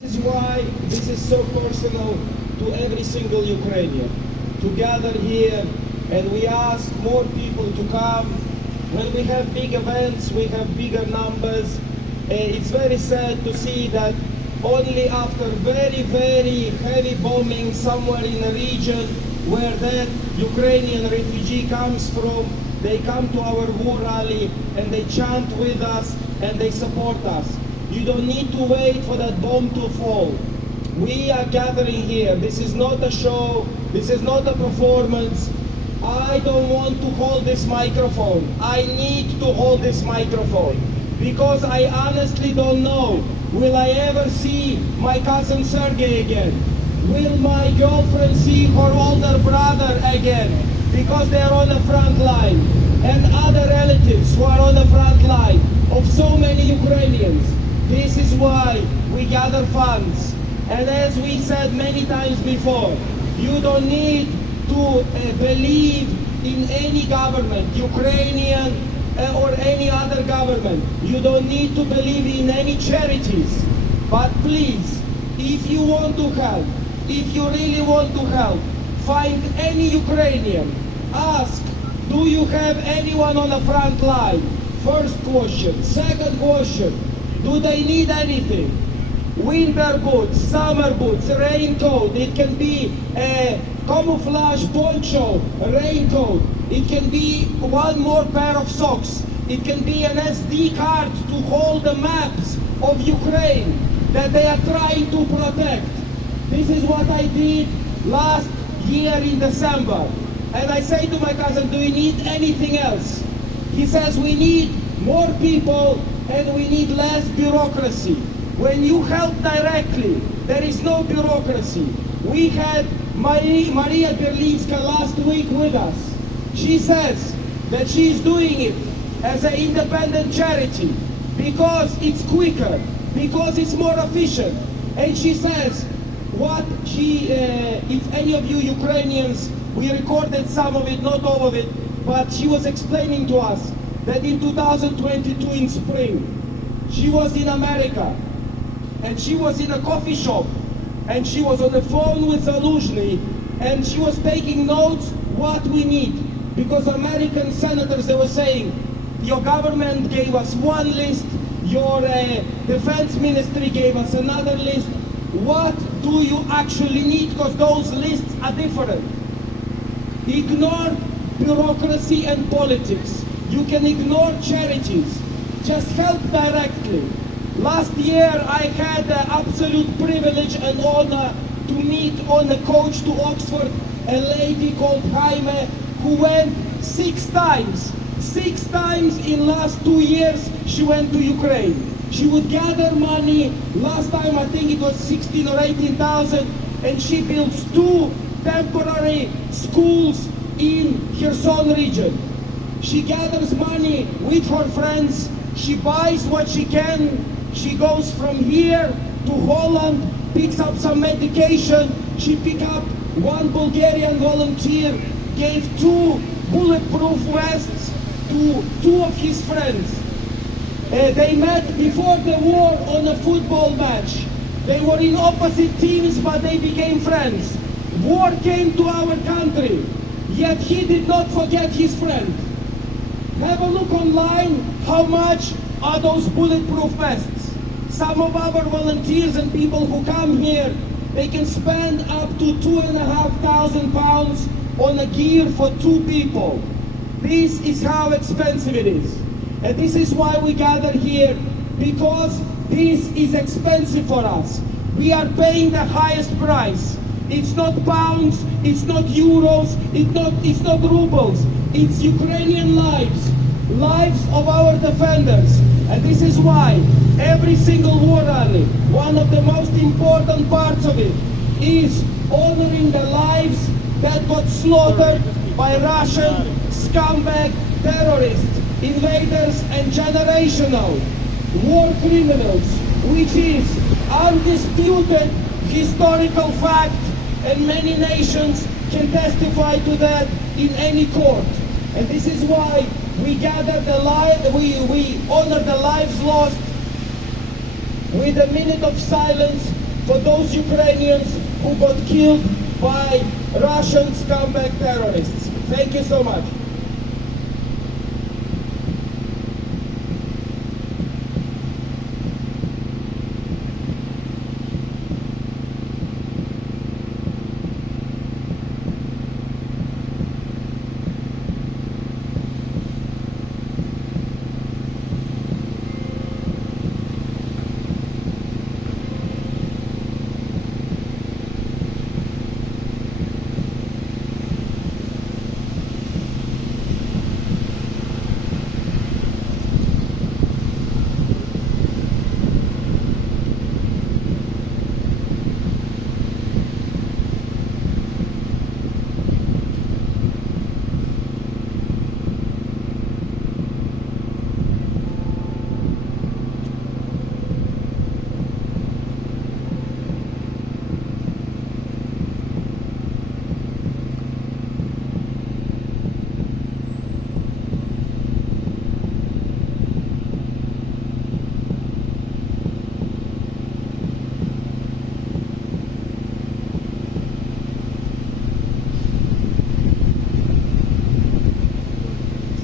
This is why this is so personal to every single Ukrainian. To gather here and we ask more people to come. When we have big events, we have bigger numbers. It's very sad to see that only after very, very heavy bombing somewhere in a region where that Ukrainian refugee comes from, they come to our war rally and they chant with us and they support us. You don't need to wait for that bomb to fall. We are gathering here. This is not a show. This is not a performance. I don't want to hold this microphone. I need to hold this microphone because I honestly don't know. Will I ever see my cousin Sergey again? Will my girlfriend see her older brother again? Because they are on the front line. And other relatives who are on the front line of so many Ukrainians. This is why we gather funds. And as we said many times before, you don't need to believe in any government, Ukrainian or any other government. You don't need to believe in any charities. But please, if you want to help, if you really want to help, find any Ukrainian. Ask, do you have anyone on the front line? First question. Second question, do they need anything? Winter boots, summer boots, raincoat. It can be a camouflage poncho, a raincoat. It can be one more pair of socks. It can be an SD card to hold the maps of Ukraine that they are trying to protect. This is what I did last year in December. And I say to my cousin, do we need anything else? He says we need more people and we need less bureaucracy. When you help directly, there is no bureaucracy. We had Maria Berlinska last week with us. She says that she is doing it as an independent charity because it's quicker, because it's more efficient. And she says, if any of you Ukrainians, we recorded some of it, not all of it, but she was explaining to us that in 2022 in spring, she was in America and she was in a coffee shop and she was on the phone with Zaluzhny and she was taking notes what we need, because American senators, they were saying, your government gave us one list, your defense ministry gave us another list. What do you actually need? Because those lists are different. Ignore bureaucracy and politics. You can ignore charities. Just help directly. Last year I had the absolute privilege and honor to meet on a coach to Oxford a lady called Jaime who went 6 times. 6 times in last 2 years she went to Ukraine. She would gather money. Last time I think it was 16 or 18,000, and she builds 2 temporary schools in Kherson region. She gathers money with her friends. She buys what she can. She goes from here to Holland, picks up some medication. She picked up one Bulgarian volunteer, gave 2 bulletproof vests to 2 of his friends. They met before the war on a football match. They were in opposite teams, but they became friends. War came to our country, yet he did not forget his friend. Have a look online, how much are those bulletproof vests? Some of our volunteers and people who come here, they can spend up to £2,500 on a gear for 2 people. This is how expensive it is. And this is why we gather here, because this is expensive for us. We are paying the highest price. It's not pounds, it's not euros, it's not rubles. It's Ukrainian lives, lives of our defenders. And this is why every single war rally, one of the most important parts of it, is honoring the lives that got slaughtered by Russian scumbag terrorists, invaders and generational war criminals, which is undisputed historical fact, and many nations can testify to that in any court. And this is why we gather we honor the lives lost with a minute of silence for those Ukrainians who got killed by Russian scumbag terrorists. Thank you so much.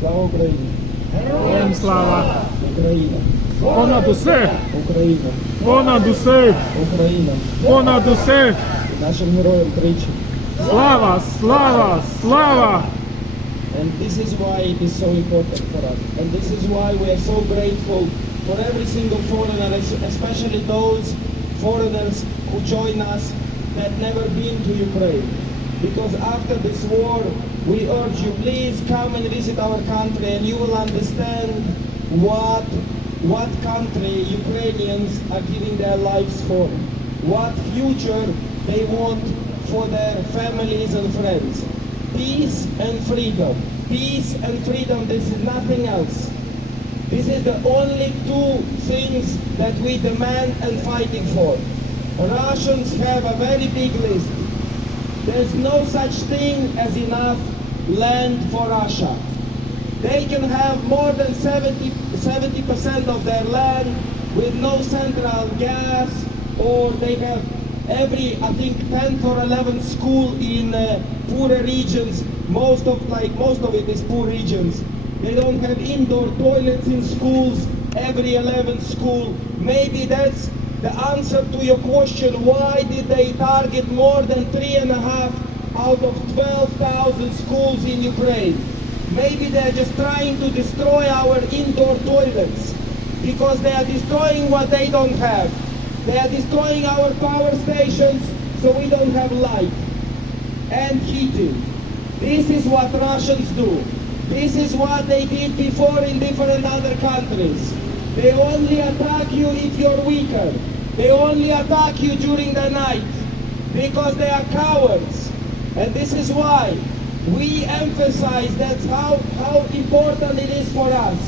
Слава Україні! Героям слава! Україна! Понад усе! Україна! Понад усе! Україна! Понад усе! Нашим героям тричі! Слава! Слава! Слава! And this is why it is so important for us. And this is why we are so grateful for every single foreigner, especially those foreigners who join us that never been to Ukraine. Because after this war, we urge you, please come and visit our country and you will understand what country Ukrainians are giving their lives for. What future they want for their families and friends. Peace and freedom. Peace and freedom, this is nothing else. This is the only two things that we demand and fighting for. Russians have a very big list. There's no such thing as enough land for Russia. They can have more than 70% of their land with no central gas, or they have every, I think, 10th or 11th school in poorer regions. Most of it is poor regions. They don't have indoor toilets in schools, every 11th school. Maybe that's the answer to your question, why did they target more than 3.5 out of 12,000 schools in Ukraine? Maybe they're just trying to destroy our indoor toilets because they are destroying what they don't have. They are destroying our power stations so we don't have light and heating. This is what Russians do. This is what they did before in different other countries. They only attack you if you're weaker. They only attack you during the night because they are cowards. And this is why we emphasize that's how important it is for us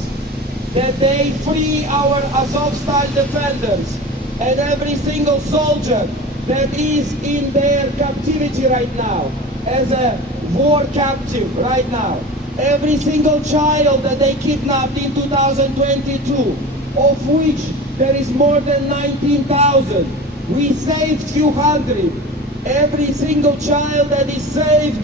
that they free our Azov-style defenders and every single soldier that is in their captivity right now as a war captive right now. Every single child that they kidnapped in 2022, of which there is more than 19,000. We saved few hundred. Every single child that is saved,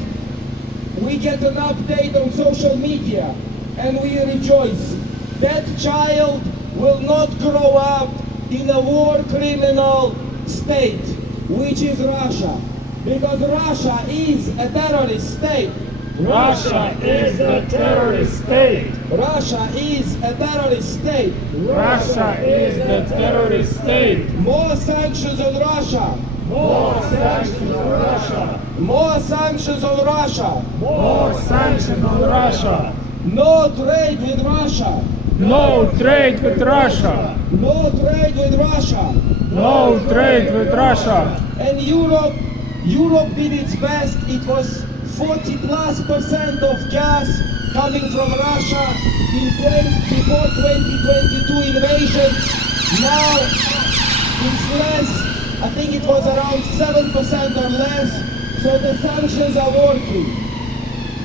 we get an update on social media and we rejoice. That child will not grow up in a war criminal state, which is Russia. Because Russia is a terrorist state. Russia is a terrorist state. Russia is a terrorist state. Russia is the terrorist state. More sanctions on Russia. More sanctions on Russia. More sanctions on Russia. More sanctions on Russia. No trade with Russia. No trade with Russia. No trade with Russia. No trade with Russia. And Europe did its best. It was 40+% of gas coming from Russia before 2022 invasion. Now it's less. I think it was around 7% or less. So the sanctions are working.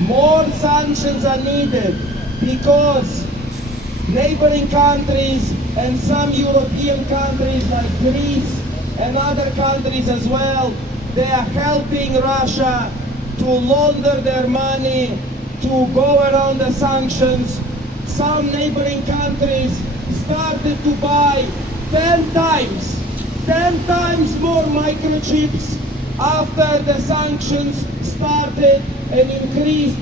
More sanctions are needed because neighboring countries and some European countries like Greece and other countries as well, they are helping Russia to launder their money, to go around the sanctions. Some neighboring countries started to buy 10 times more microchips after the sanctions started and increased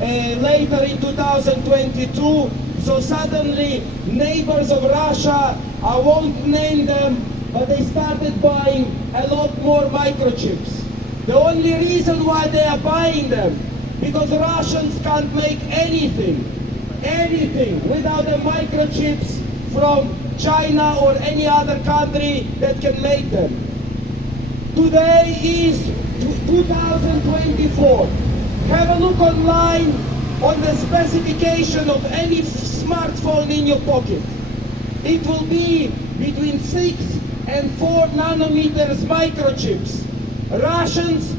later in 2022. So suddenly neighbors of Russia, I won't name them, but they started buying a lot more microchips. The only reason why they are buying them, because Russians can't make anything without the microchips from China or any other country that can make them. Today is 2024. Have a look online on the specification of any smartphone in your pocket. It will be between 6 and 4 nanometers microchips. Russians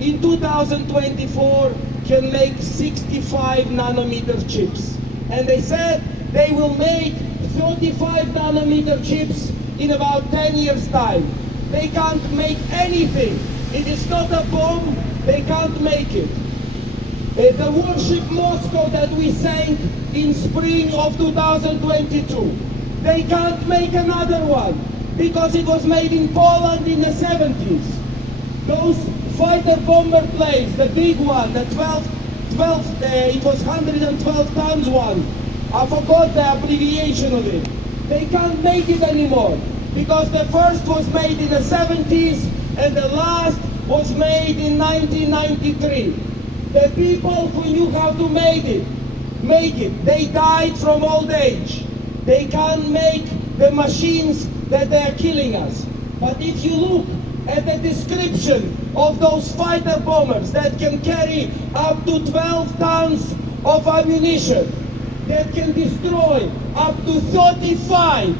in 2024 can make 65 nanometer chips. And they said they will make 35 nanometer chips in about 10 years' time. They can't make anything. It is not a bomb, they can't make it. The warship Moscow that we sank in spring of 2022, they can't make another one because it was made in Poland in the 70s. Those fighter bomber planes, the big one, the 12, it was 112 tons one. I forgot the abbreviation of it. They can't make it anymore because the first was made in the 70s and the last was made in 1993. The people who knew how to make it, they died from old age. They can't make the machines that they are killing us. But if you look at the description of those fighter bombers that can carry up to 12 tons of ammunition, that can destroy up to 35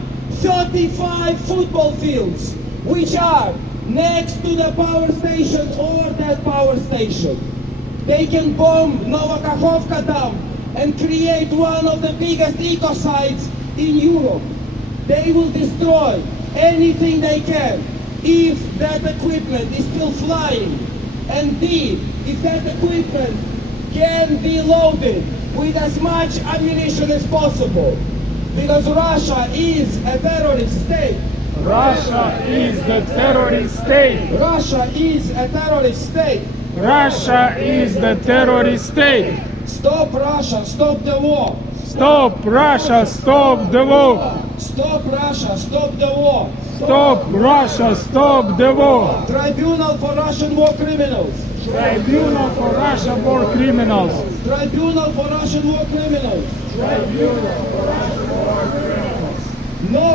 football fields, which are next to the power station or that power station. They can bomb Novakhovka Dam and create one of the biggest ecocides in Europe. They will destroy anything they can if that equipment is still flying, and B, if that equipment can be loaded with as much ammunition as possible. Because Russia is a terrorist state. Russia is the terrorist state. Russia is a terrorist state. Russia is the terrorist state. Stop Russia, stop the war. Stop Russia, stop the war. Stop Russia, stop the war. Stop Russia, stop the war. Tribunal for Russian war criminals. Tribunal for Russian war criminals. Tribunal for Russian war criminals. Tribunal for Russian war criminals. No.